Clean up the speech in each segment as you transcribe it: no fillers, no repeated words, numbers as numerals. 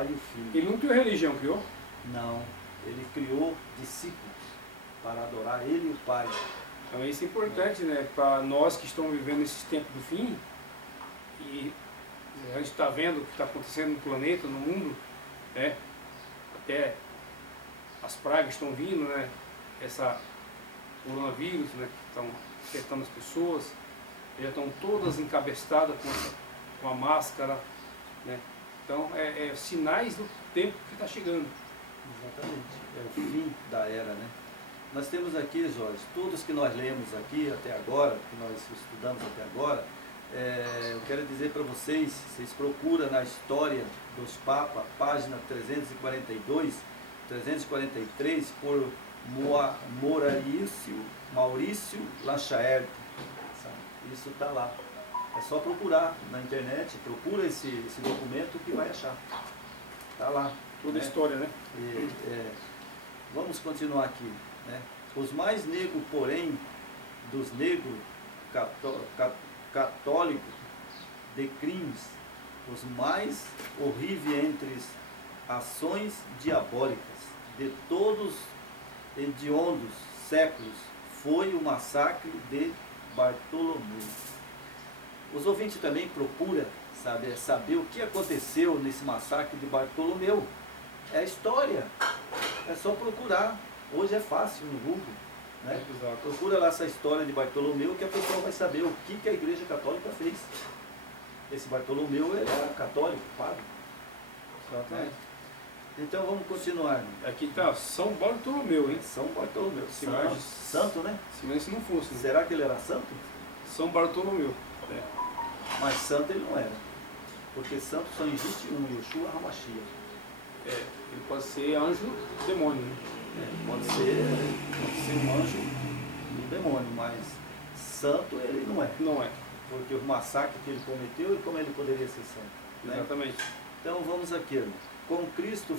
Pai e o Filho. Ele não criou religião, criou? Não, ele criou discípulos para adorar ele e o Pai. Então isso é importante, né? Para nós que estamos vivendo esses tempos do fim, e a gente está vendo o que está acontecendo no planeta, no mundo, né? Até as pragas estão vindo, né? Essa coronavírus, né? Que estão afetando as pessoas, já estão todas encabeçadas com a máscara, né? Então é sinais do tempo que está chegando. Exatamente, é o fim da era, né? Nós temos aqui, Jorge, todos que nós lemos aqui até agora, que nós estudamos até agora, eu quero dizer para vocês, vocês procuram na História dos Papas, página 342, 343, por Maurício Lachaert. Isso está lá. É só procurar na internet, procura esse documento que vai achar. Está lá. Toda a história, né? Vamos continuar aqui. Né? Os mais negros, porém, dos negros católicos de crimes, os mais horríveis entre ações diabólicas de todos hediondos séculos foi o massacre de Bartolomeu. Os ouvintes também procuram saber o que aconteceu nesse massacre de Bartolomeu. É a história, é só procurar. Hoje é fácil no Google, né? Procura lá essa história de Bartolomeu que a pessoa vai saber o que a Igreja Católica fez. Esse Bartolomeu ele era católico, padre. Né? Então vamos continuar. Aqui está São Bartolomeu, hein? São Bartolomeu. Santo, né? Se não fosse. Né? Será que ele era santo? São Bartolomeu. Mas santo ele não era. Porque santo só existe um, Yeshua HaMashiach. Ele pode ser anjo demônio, né? Pode ser um anjo do demônio, mas santo ele não é. Não é. Porque o massacre que ele cometeu, e como ele poderia ser santo? Né? Exatamente. Então vamos aqui. Como Cristo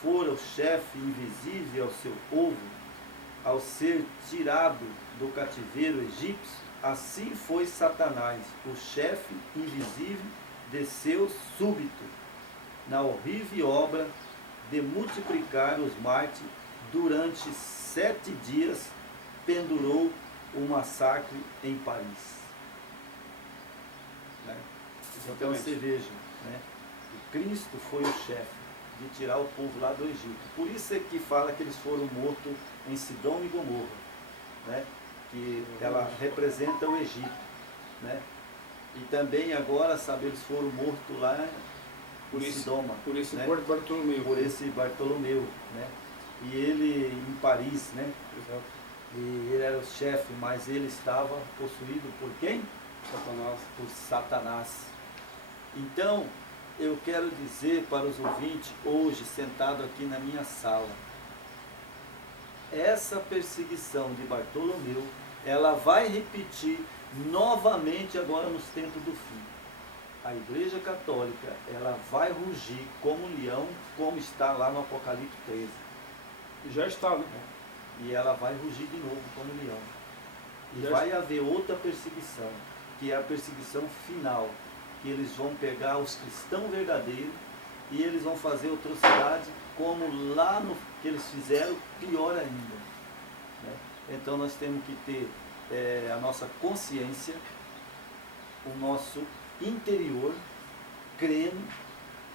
fora o chefe invisível ao seu povo, ao ser tirado do cativeiro egípcio, assim foi Satanás, o chefe invisível de seu súbito, na horrível obra de multiplicar os mártires. Durante 7 dias pendurou o massacre em Paris. Né? Então você veja, né? Que Cristo foi o chefe de tirar o povo lá do Egito. Por isso é que fala que eles foram mortos em Sidom e Gomorra, né? Que ela representa o Egito, né? E também agora, sabe, eles foram mortos lá em Sidoma. Por esse né? Bartolomeu. Por esse Bartolomeu, né? E ele em Paris, né? Exato. E ele era o chefe, mas ele estava possuído por quem? Satanás. Por Satanás. Então, eu quero dizer para os ouvintes, hoje, sentado aqui na minha sala, essa perseguição de Bartolomeu, ela vai repetir novamente agora nos tempos do fim. A Igreja Católica, ela vai rugir como um leão, como está lá no Apocalipse 13. Já está, né? E ela vai rugir de novo como um leão. E Já vai haver outra perseguição, que é a perseguição final, que eles vão pegar os cristãos verdadeiros e eles vão fazer atrocidade como lá no que eles fizeram, pior ainda. Né? Então nós temos que ter a nossa consciência, o nosso interior, crendo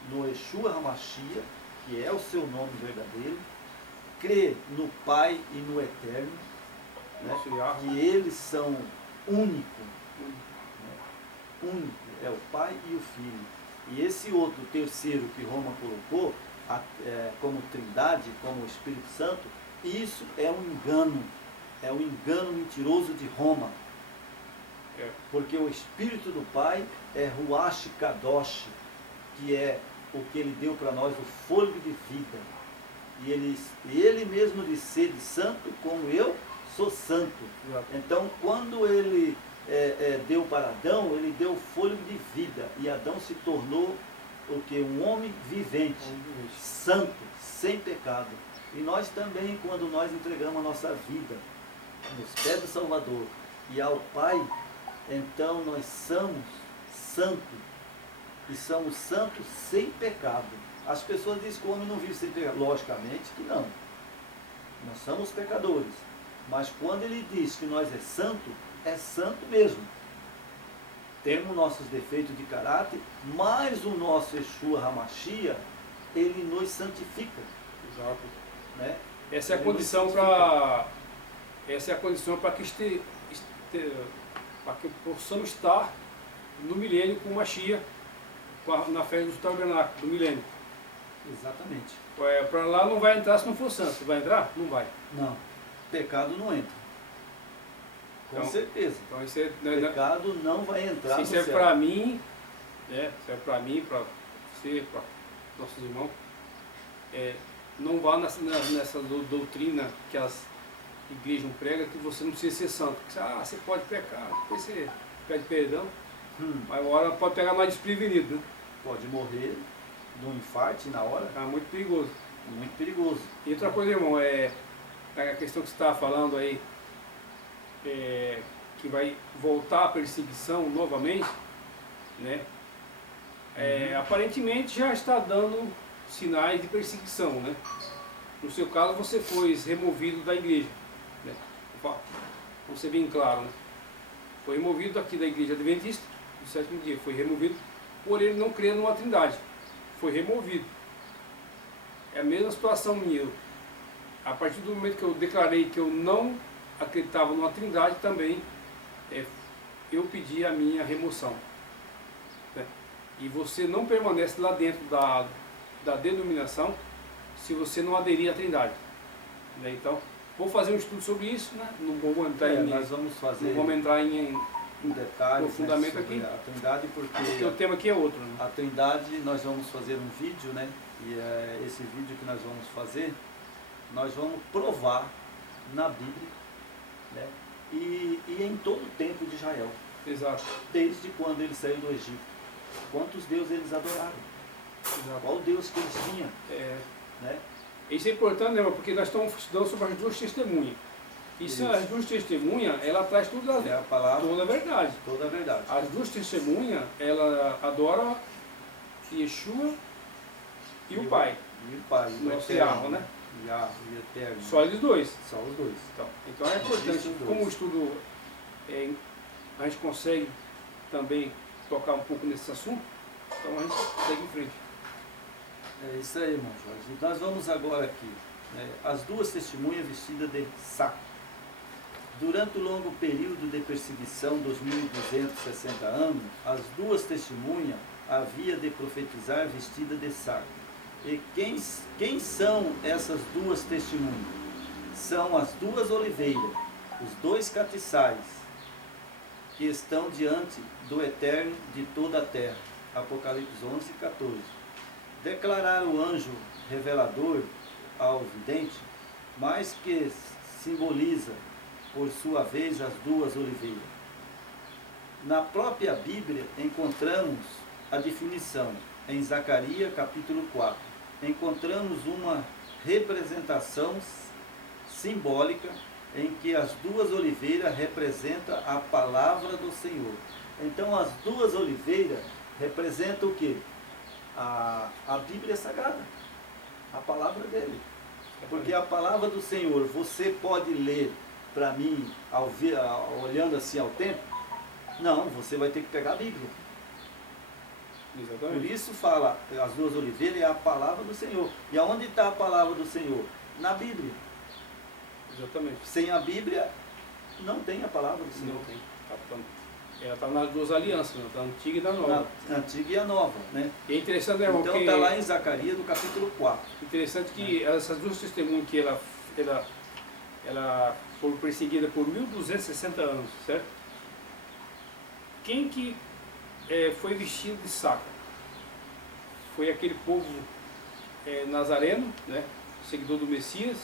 no Yeshua HaMashiach, que é o seu nome verdadeiro, crer no Pai e no Eterno, né? Que eles são únicos, né? Único, é o Pai e o Filho. E esse outro, terceiro que Roma colocou, como Trindade, como Espírito Santo, isso é um engano mentiroso de Roma. Porque o Espírito do Pai é Ruach Kadosh, que é o que ele deu para nós, o fôlego de vida. E ele mesmo disse: sede santo como eu sou santo. Então, quando ele deu para Adão, ele deu o fôlego de vida. E Adão se tornou o que? Um homem vivente, santo, sem pecado. E nós também, quando nós entregamos a nossa vida nos pés do Salvador e ao Pai, então nós somos santos, e somos santos sem pecado. As pessoas dizem que o homem não vive sem pecado. Logicamente que não. Nós somos pecadores. Mas quando ele diz que nós é santo mesmo. Temos nossos defeitos de caráter, mas o nosso Yeshua HaMashiach, ele nos santifica. Exato. Né? Essa é a condição para que possamos estar no milênio com o Mashiach, na festa do tabernáculo, do milênio. Exatamente. Para lá não vai entrar se não for santo. Vai entrar? Não vai. Não. Pecado não entra. Com Então, certeza. Então isso é, Pecado não vai entrar se no serve céu. para mim, né? Serve para mim, para você, para nossos irmãos. Não vá nessa doutrina que as igrejas pregam que você não precisa ser santo. Você pode pecar, depois você pede perdão, mas uma hora pode pegar mais desprevenido, né? Pode morrer de um infarte na hora. É muito perigoso. Muito perigoso. E outra coisa, irmão, a questão que você estava falando aí, que vai voltar a perseguição novamente, né? Aparentemente já está dando sinais de perseguição, né? No seu caso, você foi removido da igreja, né? Vamos ser bem claro, né? Foi removido aqui da igreja adventista do sétimo dia, foi removido por ele não crer numa trindade, foi removido. É a mesma situação minha. A partir do momento que eu declarei que eu não acreditava numa trindade, também eu pedi a minha remoção, né? E você não permanece lá dentro da denominação se você não aderir à trindade, né? Então, vou fazer um estudo sobre isso, né? Não vou entrar nós vamos fazer não vamos entrar em detalhes, aprofundamento, né, sobre aqui, a trindade, porque o tema aqui é outro, né? a trindade nós vamos fazer um vídeo, né? E esse vídeo que nós vamos fazer, nós vamos provar na Bíblia, né? E em todo o tempo de Israel. Exato. Desde quando eles saíram do Egito. Quantos deuses eles adoraram? Exato. Qual Deus que eles tinham? Né? Isso é importante, né, porque nós estamos estudando sobre as duas testemunhas. E se as duas testemunhas, ela traz tudo É a palavra, toda a verdade. toda a verdade. As duas testemunhas, ela adora Yeshua e o Pai. E o Pai, o Nosso Eterno, Yahweh, né? Yahweh, o Eterno. Só eles dois. Só os dois. Então é importante, Isso, como o estudo, a gente consegue também tocar um pouco nesse assunto, então a gente segue em frente. É isso aí, irmão Jorge. E nós vamos agora aqui, né, as duas testemunhas vestidas de saco. Durante o longo período de perseguição dos 1260 anos, as duas testemunhas havia de profetizar vestidas de saco. E quem são essas duas testemunhas? São as duas oliveiras, os dois catiçais, que estão diante do Eterno de toda a terra. Apocalipse 11, 14. Declarar o anjo revelador ao vidente, mas que simboliza, por sua vez, as duas oliveiras. Na própria Bíblia encontramos a definição, em Zacarias capítulo 4. Encontramos uma representação simbólica em que as duas oliveiras representam a palavra do Senhor. Então as duas oliveiras representam o quê? A Bíblia Sagrada, a palavra dele. Porque a palavra do Senhor, você pode ler para mim, olhando assim ao tempo? Não, você vai ter que pegar a Bíblia. Exatamente. Por isso fala, as duas oliveiras é a palavra do Senhor. E aonde está a palavra do Senhor? Na Bíblia. Exatamente. Sem a Bíblia, não tem a palavra do Senhor. Não tem. Ela está nas duas alianças, né? Da antiga e da nova. Na antiga e a nova, né? E é interessante, né, irmão, Então que está lá em Zacarias, no capítulo 4. interessante que essas duas testemunhas que ela foi perseguida por 1260 anos, certo? Quem que foi vestido de saco? Foi aquele povo nazareno, né? Seguidor do Messias,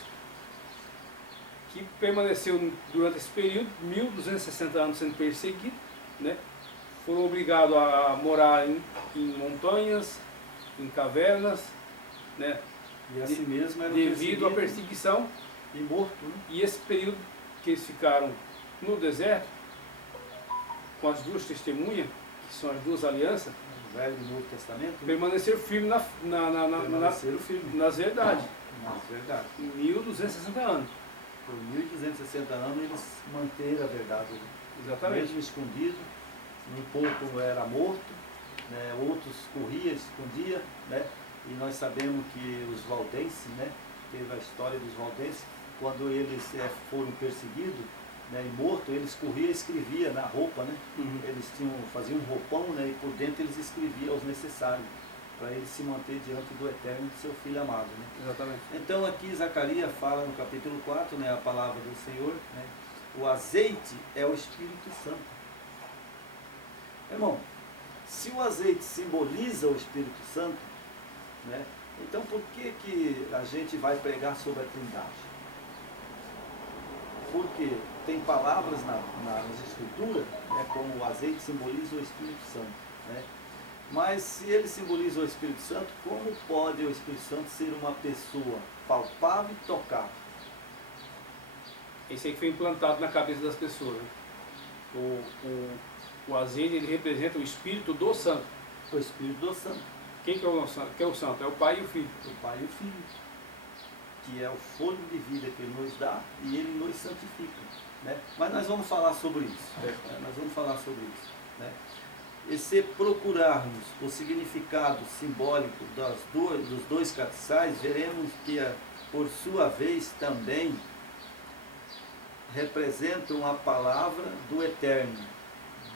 que permaneceu durante esse período, 1260 anos sendo perseguido, né? Foram obrigados a morar em montanhas, em cavernas, né? E assim mesmo era Devido à perseguição. e morto, né? E esse período que eles ficaram no deserto, com as duas testemunhas, que são as duas alianças, Velho e Novo Testamento, Permanecer firme permaneceram firmes nas verdades. nas verdades. 1260 anos. Por 1260 anos eles manteram a verdade, né? Exatamente. Mesmo escondido, um pouco era morto, né? Outros corriam, escondia, né? E nós sabemos que os valdenses, né? Teve a história dos valdenses, quando eles foram perseguidos, né, e mortos, eles corriam e escreviam na roupa, né? Uhum. Eles faziam um roupão, né, e por dentro eles escreviam os necessários, para eles se manter diante do Eterno de seu Filho amado, né? Exatamente. Então aqui Zacarias fala no capítulo 4, né, a palavra do Senhor, né, o azeite é o Espírito Santo. Irmão, se o azeite simboliza o Espírito Santo, né, então por que a gente vai pregar sobre a Trindade? Porque tem palavras nas Escrituras, né, como o azeite simboliza o Espírito Santo, né? Mas se ele simboliza o Espírito Santo, como pode o Espírito Santo ser uma pessoa palpável e tocável? Esse aí foi implantado na cabeça das pessoas, né? O azeite, ele representa o Espírito do Santo. O Espírito do Santo. Quem que é o Santo? Quem é o Santo? É o Pai e o Filho. O Pai e o Filho, que é o fôlego de vida que Ele nos dá e Ele nos santifica, né? Mas nós vamos falar sobre isso, né? Nós vamos falar sobre isso, né? E se procurarmos o significado simbólico dos dois castiçais, veremos que, por sua vez, também representam a palavra do Eterno.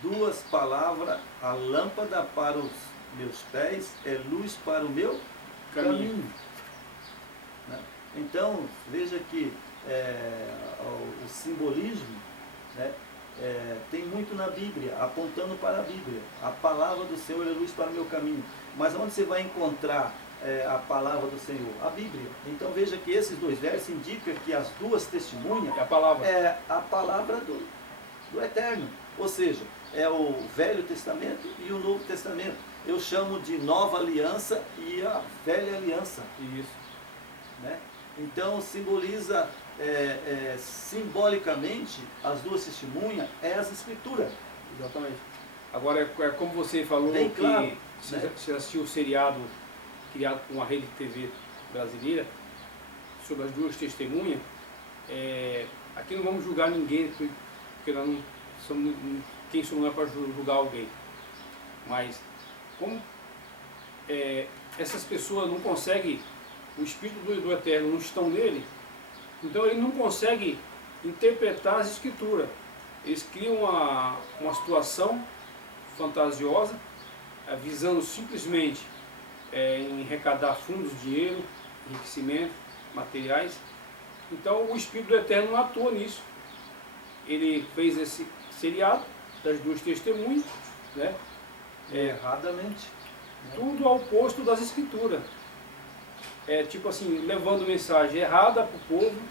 Duas palavras, a lâmpada para os meus pés é luz para o meu caminho. Né? Então, veja que o simbolismo, né, tem muito na Bíblia, apontando para a Bíblia. A palavra do Senhor é luz para o meu caminho. Mas onde você vai encontrar a palavra do Senhor? A Bíblia. Então veja que esses dois versos indicam que as duas testemunhas É a palavra. é a palavra do Eterno. Ou seja, é o Velho Testamento e o Novo Testamento. Eu chamo de Nova Aliança e a Velha Aliança. Isso. Né? Então simboliza simbolicamente as duas testemunhas é as Escrituras. Exatamente. Agora, como você falou, bem claro, que né? você assistiu o seriado criado com a rede TV brasileira sobre as duas testemunhas, aqui não vamos julgar ninguém, porque nós não somos, quem somos nós para julgar alguém. Mas como essas pessoas não conseguem, o Espírito do Eterno não estão nele, então ele não consegue interpretar as Escrituras. Eles criam uma situação fantasiosa, visando simplesmente em arrecadar fundos, dinheiro, enriquecimento, materiais. Então o Espírito do Eterno não atua nisso. Ele fez esse seriado das duas testemunhas, né? Erradamente. Né? Tudo ao oposto das Escrituras. Tipo assim, levando mensagem errada para o povo,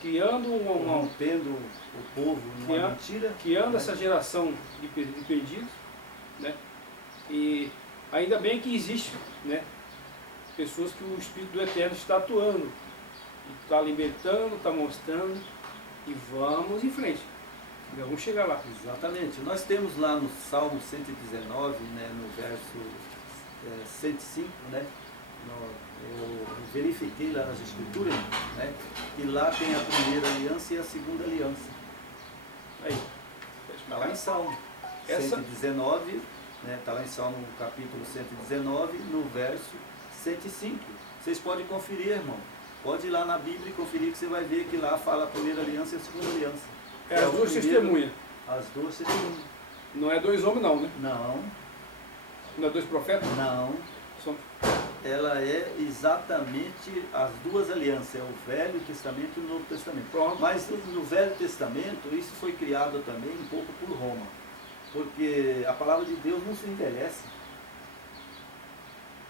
criando corrompendo o povo numa mentira. Criando essa geração de perdidos, né? E ainda bem que existe, né, pessoas que o Espírito do Eterno está atuando, está libertando, está mostrando, e vamos em frente. Vamos chegar lá. Exatamente. Nós temos lá no Salmo 119, né, no verso 105, né, eu verifiquei lá nas Escrituras, né, que lá tem a primeira aliança e a segunda aliança. Aí. Está lá em Salmo 119, né, está lá em Salmo capítulo 119, no verso 105. Vocês podem conferir, irmão. Pode ir lá na Bíblia e conferir que você vai ver que lá fala a primeira aliança e a segunda aliança. As duas testemunhas. As duas testemunhas. Não é dois homens não, né? Não. Não é dois profetas? Não. Ela é exatamente as duas alianças, é o Velho Testamento e o Novo Testamento. Pronto. Mas no Velho Testamento, isso foi criado também um pouco por Roma, porque a palavra de Deus não se envelhece.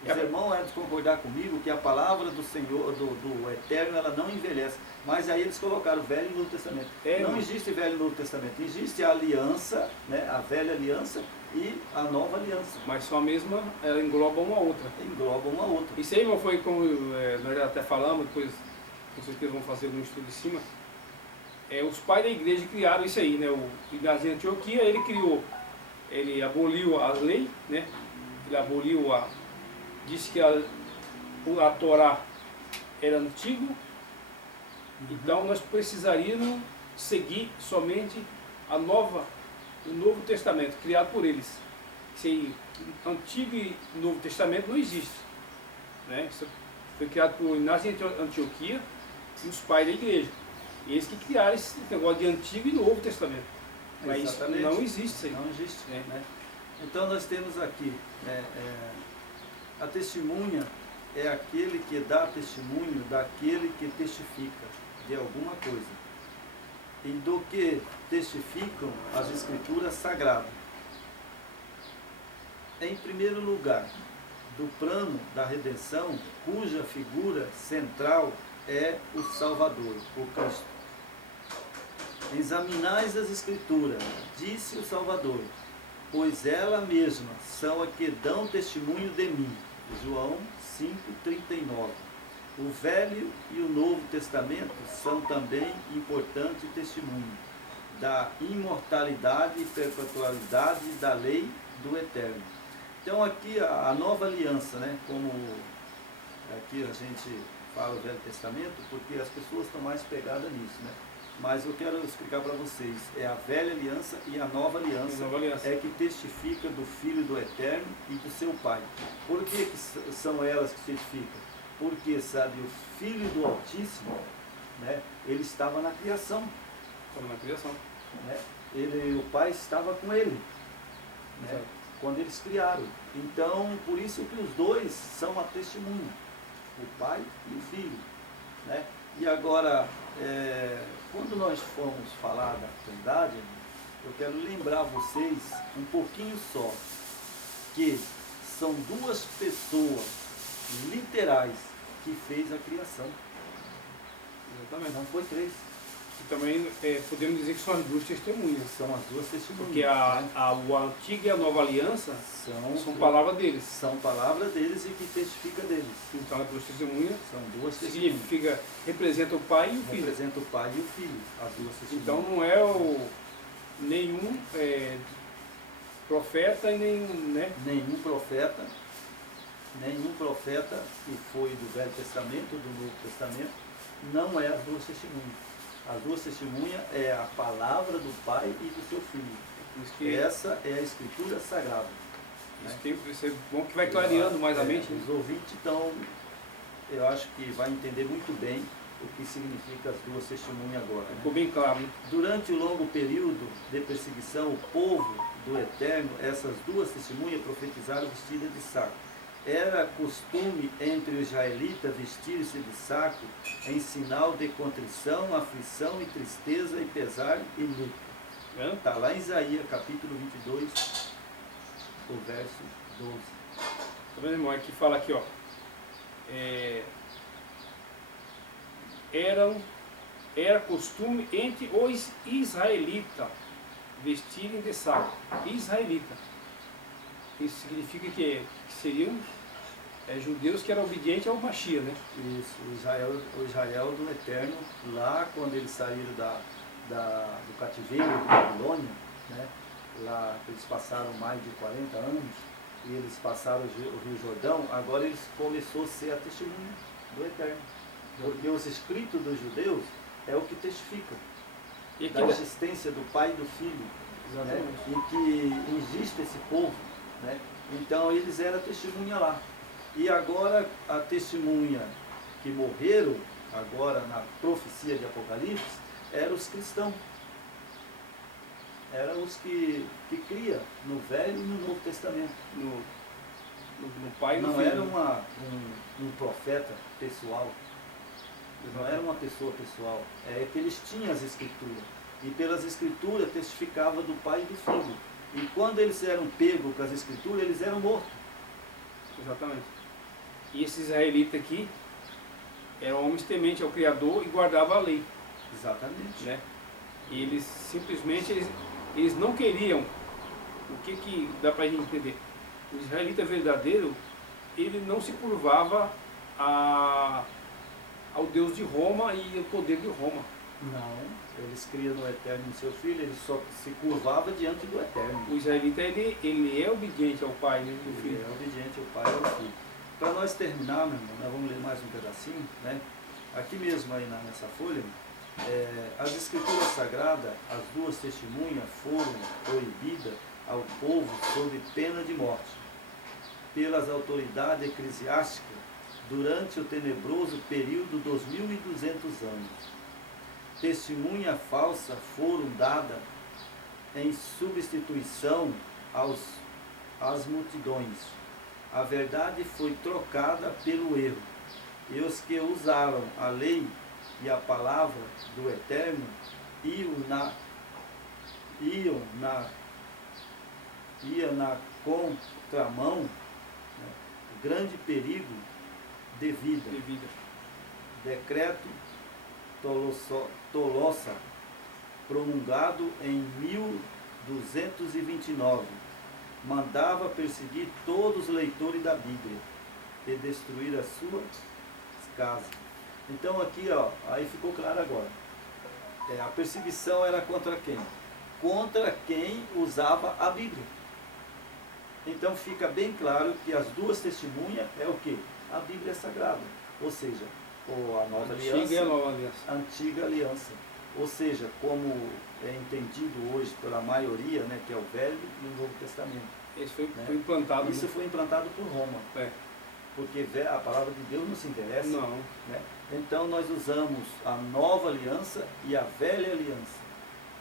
Os irmãos hão de concordar comigo que a palavra do Senhor, do Eterno, ela não envelhece. Mas aí eles colocaram o Velho e o Novo Testamento. Não existe Velho e Novo Testamento, existe a aliança, né, a Velha Aliança e a Nova Aliança. Mas só a mesma, ela engloba uma outra. Engloba uma outra. Isso aí, irmão, foi como nós já até falamos, depois com certeza vamos fazer um estudo em cima. Os pais da igreja criaram isso aí, né? O Ignazio de Antioquia, ele aboliu a lei, né, ele aboliu disse que a Torá era antigo, então nós precisaríamos seguir somente o Novo Testamento, criado por eles. Se Antigo e Novo Testamento não existe, né? Isso foi criado por Inácio de Antioquia e os pais da igreja. Eles que criaram esse negócio de Antigo e Novo Testamento. Mas Exatamente. isso não existe. Isso aí. Não existe, né? Então nós temos aqui, a testemunha é aquele que dá testemunho daquele que testifica de alguma coisa. E do que testificam as escrituras sagradas. Em primeiro lugar, do plano da redenção, cuja figura central é o Salvador, o Cristo. Examinais as Escrituras, disse o Salvador, pois ela mesma são a que dão testemunho de mim. João 5,39. O Velho e o Novo Testamento são também importante testemunho da imortalidade e perpetualidade da lei do Eterno. Então aqui a nova aliança, né, como aqui a gente fala o Velho Testamento, porque as pessoas estão mais pegadas nisso, né? Mas eu quero explicar para vocês, é a velha aliança e a nova aliança, é que testifica do Filho do Eterno e do seu Pai. Por que são elas que testificam? Porque, sabe, o Filho do Altíssimo, né, ele estava na criação. Estava na criação. Né? O Pai estava com ele, né, quando eles criaram. Então, por isso que os dois são a testemunha, o Pai e o Filho. Né? E agora, quando nós formos falar da Trindade, eu quero lembrar vocês um pouquinho só, que são duas pessoas literais que fez a criação. Exatamente. Não foi três. E também podemos dizer que são as duas testemunhas. São as duas testemunhas. Porque o Antigo e a Nova Aliança são palavras deles. São palavras deles e que testifica deles. Então as duas testemunhas são duas testemunhas. Significa, representa o Pai e o Filho. Representa o Pai e o Filho, as duas testemunhas. Então não é nenhum profeta e nenhum, né? Nenhum profeta que foi do Velho Testamento, do Novo Testamento, não é as duas testemunhas. As duas testemunhas é a palavra do Pai e do seu Filho. Essa é a Escritura Sagrada. Isso é bom que vai clareando mais a mente. Os ouvintes, então, eu acho que vai entender muito bem o que significa as duas testemunhas agora. Né? Ficou bem claro. Né? Durante o longo período de perseguição, o povo do Eterno, essas duas testemunhas profetizaram vestidas de saco. Era costume entre os israelitas vestir-se de saco em sinal de contrição, aflição e tristeza e pesar e luto. Está lá em Isaías capítulo 22, o verso 12. Tá vendo, irmão? Aqui fala aqui, ó. Era costume entre os israelitas vestirem de saco. Israelita. Isso significa que seriam judeus que eram obedientes ao Mashiach, né? Isso, o Israel do Eterno, lá quando eles saíram do cativeiro de Babilônia, né? Lá eles passaram mais de 40 anos, e eles passaram o Rio Jordão, agora eles começou a ser a testemunha do Eterno. Porque os escritos dos judeus é o que testifica da existência do Pai e do Filho, né? E que existe esse povo. Né? Então eles eram testemunha lá. E agora a testemunha que morreram, agora na profecia de Apocalipse, eram os cristãos. Eram os que cria no Velho e no Novo Testamento. No Pai e no Não Filho. era um profeta pessoal. Não era uma pessoa pessoal. É que eles tinham as escrituras. E pelas escrituras testificava do Pai e do Filho. E quando eles eram pegos com as escrituras, eles eram mortos. Exatamente. E esses israelitas aqui eram homens tementes ao Criador e guardavam a lei. Exatamente. Né? E eles simplesmente eles não queriam. O que dá para a gente entender? O israelita verdadeiro, ele não se curvava ao Deus de Roma e ao poder de Roma. Não, eles criam no Eterno no seu filho, ele só se curvava diante do Eterno. O israelita, ele é obediente ao pai, né, do Ele filho. é obediente ao pai e ao filho. Para nós terminarmos, irmão, nós vamos ler mais um pedacinho, né? Aqui mesmo aí nessa folha, as escrituras sagradas, as duas testemunhas foram proibidas ao povo sob pena de morte, pelas autoridades eclesiásticas, durante o tenebroso período dos 1200 anos. Testemunha falsa foram dadas em substituição às multidões. A verdade foi trocada pelo erro, e os que usaram a lei e a palavra do Eterno iam na contramão, né, grande perigo de vida. Decreto Tolosa, promulgado em 1229, mandava perseguir todos os leitores da Bíblia e destruir as suas casas. Então aqui, ó, aí ficou claro agora. A perseguição era contra quem? Contra quem usava a Bíblia. Então fica bem claro que as duas testemunhas é o quê? A Bíblia Sagrada, ou seja, a Nova Aliança, a Antiga Aliança. Ou seja, como é entendido hoje pela maioria, né, que é o Velho e o Novo Testamento. Isso foi implantado. Isso foi implantado por Roma. Porque a palavra de Deus não se interessa. Não. Né? Então nós usamos a Nova Aliança e a Velha Aliança.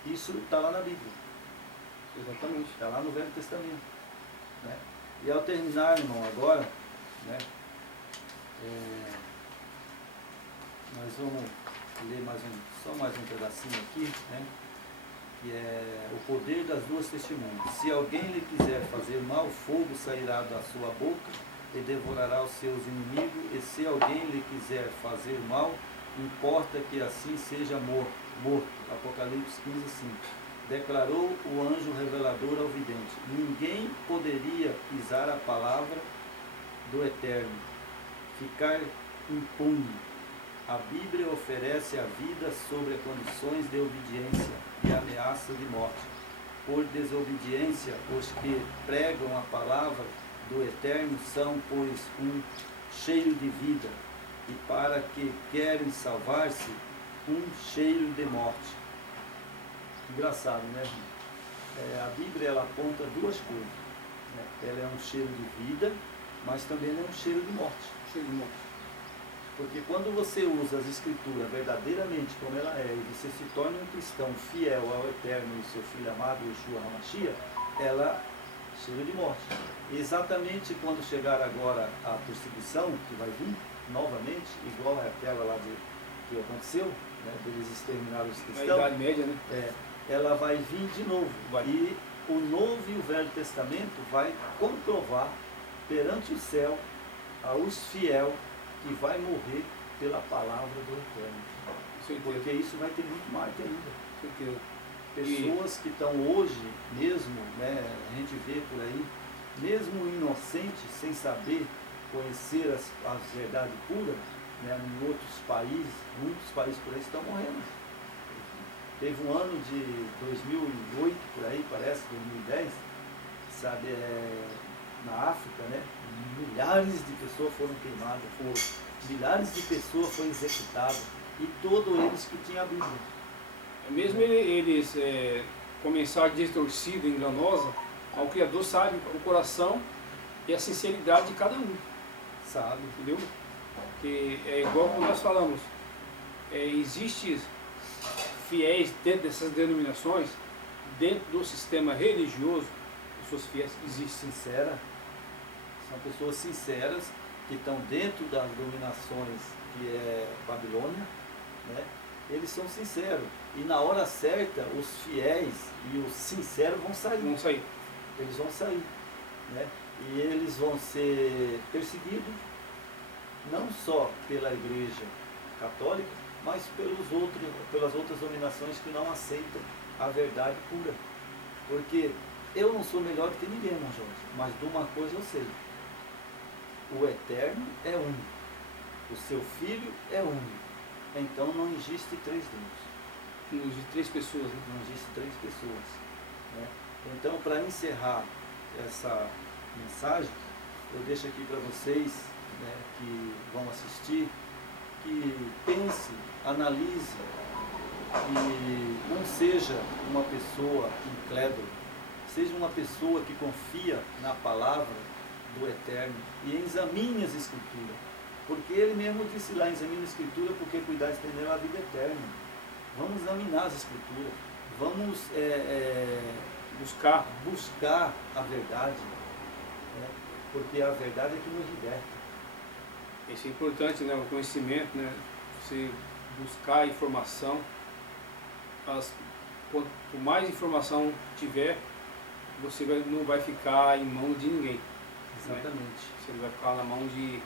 Isso está lá na Bíblia. Exatamente. Está lá no Velho Testamento. Né? E ao terminar, irmão, agora, né, nós vamos ler só mais um pedacinho aqui, né, que é o poder das duas testemunhas. Se alguém lhe quiser fazer mal, fogo sairá da sua boca e devorará os seus inimigos, e se alguém lhe quiser fazer mal, importa que assim seja morto. Apocalipse 15:5. Declarou o anjo revelador ao vidente: ninguém poderia pisar a palavra do Eterno, ficar impune. A Bíblia oferece a vida sobre condições de obediência e ameaça de morte. Por desobediência, os que pregam a palavra do Eterno são, pois, um cheiro de vida, e para que querem salvar-se, um cheiro de morte. Engraçado, né? A Bíblia, ela aponta duas coisas. Né? Ela é um cheiro de vida, mas também é um cheiro de morte. Porque quando você usa as Escrituras verdadeiramente como ela é, e você se torna um cristão fiel ao Eterno e seu Filho amado, Yeshua HaMashiach, ela cheira de morte. Exatamente quando chegar agora a perseguição, que vai vir novamente, igual àquela lá que aconteceu, né, deles exterminaram os cristãos. Na Idade Média, né? Ela vai vir de novo. E o Novo e o Velho Testamento vai comprovar perante o céu aos fiel que vai morrer pela palavra do Eterno. Porque isso vai ter muito mais ainda. Pessoas que estão hoje mesmo, né, a gente vê por aí, mesmo inocentes, sem saber conhecer as verdades puras, né, em outros países, muitos países por aí estão morrendo. Teve um ano de 2008, por aí, parece, 2010, sabe, na África, né, milhares de pessoas foram queimadas, milhares de pessoas foram executadas, e todos eles que tinham a Bíblia. Mesmo eles começarem distorcida, enganosa, o Criador sabe o coração e a sinceridade de cada um. Sabe. Entendeu? Que é igual como nós falamos, existe fiéis dentro dessas denominações, dentro do sistema religioso, pessoas fiéis existem. São pessoas sinceras que estão dentro das dominações que é Babilônia, né? Eles são sinceros. E na hora certa, os fiéis e os sinceros vão sair. Eles vão sair. Né? E eles vão ser perseguidos, não só pela Igreja Católica, mas pelas outras dominações que não aceitam a verdade pura. Porque eu não sou melhor do que ninguém, irmão Jorge, mas de uma coisa eu sei. O Eterno é único. O seu Filho é único. Então não existe três deuses. Nos de 3 pessoas, né? Não existe 3 pessoas. Né? Então, para encerrar essa mensagem, eu deixo aqui para vocês, né, que vão assistir, que pense, analise, e não seja uma pessoa incrédula, seja uma pessoa que confia na palavra do Eterno e examine as Escrituras. Porque ele mesmo disse lá, examine a Escritura, porque cuidar de entender a vida eterna. Vamos examinar as Escrituras, vamos buscar a verdade, né? Porque a verdade é que nos liberta. Isso é importante, né? O conhecimento, né? Você buscar informação. Quanto mais informação tiver, você não vai ficar em mão de ninguém. Exatamente. Né? Você não vai ficar na mão de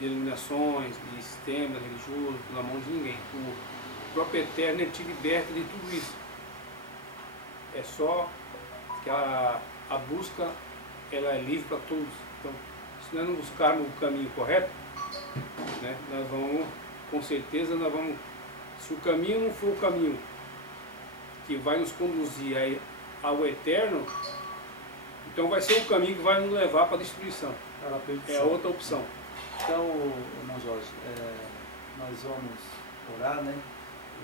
denominações, de sistemas religiosos, na mão de ninguém. O próprio Eterno, ele te liberta de tudo isso. É só que a busca, ela é livre para todos. Então, se nós não buscarmos o caminho correto, né, nós vamos, com certeza, se o caminho não for o caminho que vai nos conduzir ao Eterno, então vai ser o caminho que vai nos levar para a destruição. É a outra opção. Então, irmão Jorge, nós vamos orar, né?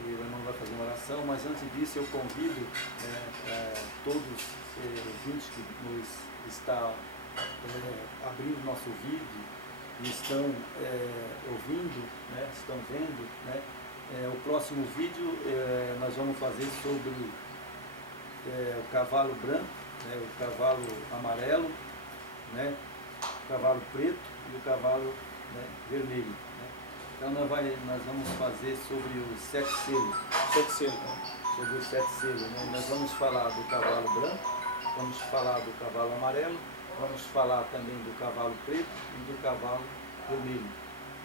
E o irmão vai fazer uma oração, mas antes disso eu convido todos os ouvintes que nos estão abrindo nosso vídeo e estão ouvindo, né? Estão vendo, né? O próximo vídeo nós vamos fazer sobre o cavalo branco, né? O cavalo amarelo, né? O cavalo preto e o cavalo, né, vermelho. Né? Então nós vamos fazer sobre os 7 selos. 7 selos. Sobre os 7 selos. Né? Nós vamos falar do cavalo branco, vamos falar do cavalo amarelo, vamos falar também do cavalo preto e do cavalo vermelho.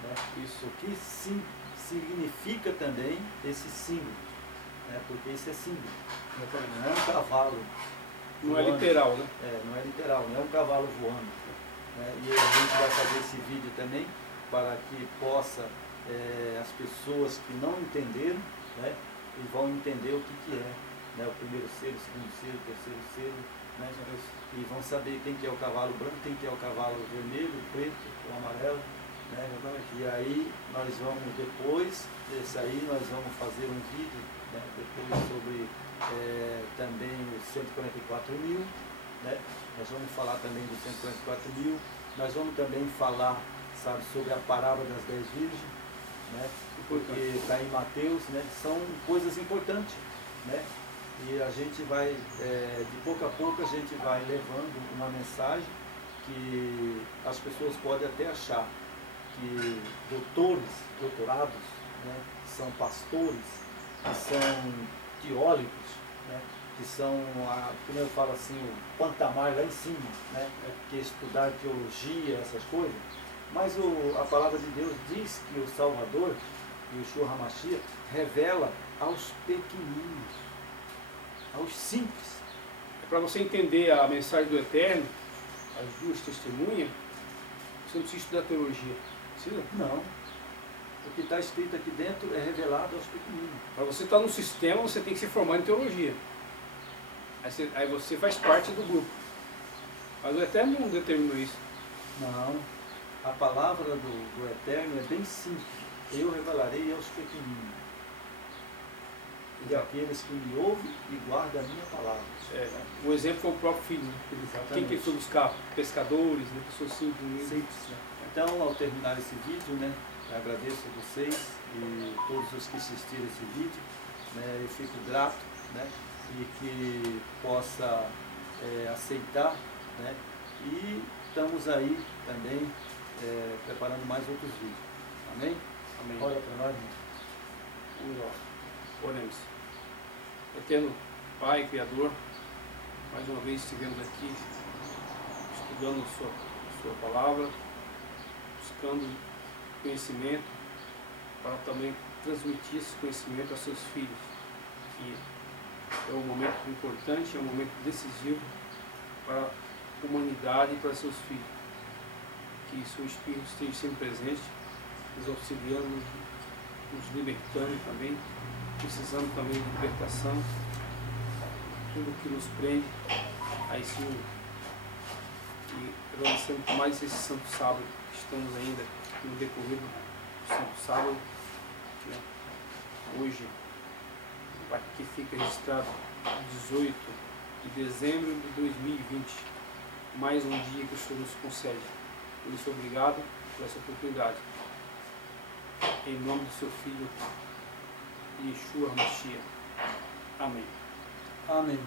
Né? Isso que significa também esse símbolo, né? Porque isso é símbolo. Não é um cavalo. Não voando. É literal, né? Não é literal, não é um cavalo voando. Né? E a gente vai fazer esse vídeo também para que possa as pessoas que não entenderam, né, e vão entender o que é, né, o primeiro selo, o segundo selo, o terceiro selo, né, e vão saber quem que é o cavalo branco, quem que é o cavalo vermelho, o preto, o amarelo. Né? E aí nós vamos depois desse aí, nós vamos fazer um vídeo, né, depois sobre também os 144.000, né? Nós vamos falar também dos 144.000, nós vamos também falar, sabe, sobre a parábola das 10 virgens, né? Porque está em Mateus, né? São coisas importantes, né? E a gente vai, de pouco a pouco, a gente vai levando uma mensagem que as pessoas podem até achar que doutorados, né, são pastores, que são teólogos, né, que são, como eu falo assim, o patamar lá em cima, né, que estudar teologia, essas coisas. Mas a palavra de Deus diz que o Salvador, Yeshua HaMashiach, revela aos pequeninos, aos simples. Para você entender a mensagem do Eterno, as 2 testemunhas, você não precisa estudar teologia. Precisa? Não. O que está escrito aqui dentro é revelado aos pequeninos. Para você estar no sistema, você tem que se formar em teologia. Aí você faz parte do grupo. Mas o Eterno não determinou isso. Não. A palavra do Eterno é bem simples. Eu revelarei aos pequeninos. E aqueles que me ouvem e guardam a minha palavra. O exemplo foi o próprio filho. Né? Quem que foi buscar? Pescadores, né? Pessoas simples. Simples, né? Então, ao terminar esse vídeo, né, eu agradeço a vocês e todos os que assistiram esse vídeo. Né, eu fico grato, né, e que possa aceitar. Né, e estamos aí também preparando mais outros vídeos. Amém? Amém. Ora para nós, irmão. Vamos lá. Oremos. Eterno Pai, Criador, mais uma vez estivemos aqui estudando a sua palavra, buscando conhecimento para também transmitir esse conhecimento aos seus filhos, que é um momento importante, é um momento decisivo para a humanidade e para seus filhos. Que seu Espírito esteja sempre presente, nos auxiliando, nos libertando também, precisando também de libertação, tudo que nos prende a esse mundo. E agradecendo por mais esse Santo Sábado, que estamos ainda no decorrer do Santo Sábado, né? Hoje, aqui fica registrado 18 de dezembro de 2020, mais um dia que o Senhor nos concede. Por isso, obrigado por essa oportunidade. Em nome do seu Filho, Yeshua HaMashiach. Amém. Amém.